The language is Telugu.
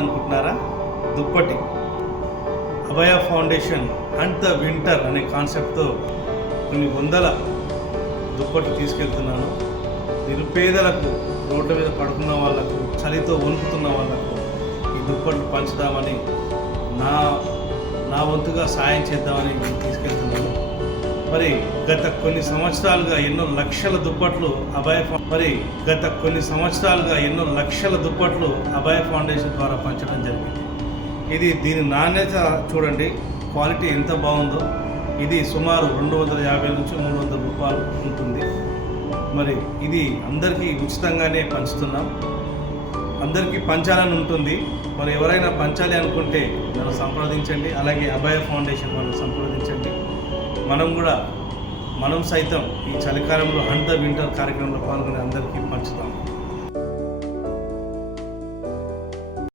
ఏందనుకుంటున్నారా? దుప్పటి. అభయ ఫౌండేషన్ హంట్ ద వింటర్ అనే కాన్సెప్ట్తో కొన్ని వందల దుప్పట్లు తీసుకెళ్తున్నాను. నిరుపేదలకు, రోడ్ల మీద పడుకున్న వాళ్ళకు, చలితో వణుకుతున్న వాళ్ళకు ఈ దుప్పట్లు పంచుదామని నా వంతుగా సాయం చేద్దామని నేను తీసుకెళ్తున్నాను. మరి గత కొన్ని సంవత్సరాలుగా ఎన్నో లక్షల దుప్పట్లు అభయ ఫౌండేషన్ ద్వారా పంచడం జరిగింది. దీని నాణ్యత చూడండి, క్వాలిటీ ఎంత బాగుందో. ఇది సుమారు 250 నుంచి 300 రూపాయలు ఉంటుంది. మరి ఇది అందరికీ ఉచితంగానే పంచుతున్నాం. అందరికీ పంచాలని ఉంటుంది. మరి ఎవరైనా పంచాలి అనుకుంటే నన్ను సంప్రదించండి. అలాగే అభయ ఫౌండేషన్ వాళ్ళు సంప్రదించండి. మనం సైతం ఈ చలికాలంలో హంట్ ద వింటర్ కార్యక్రమంలో పాల్గొని అందరికీ పంచుతాం.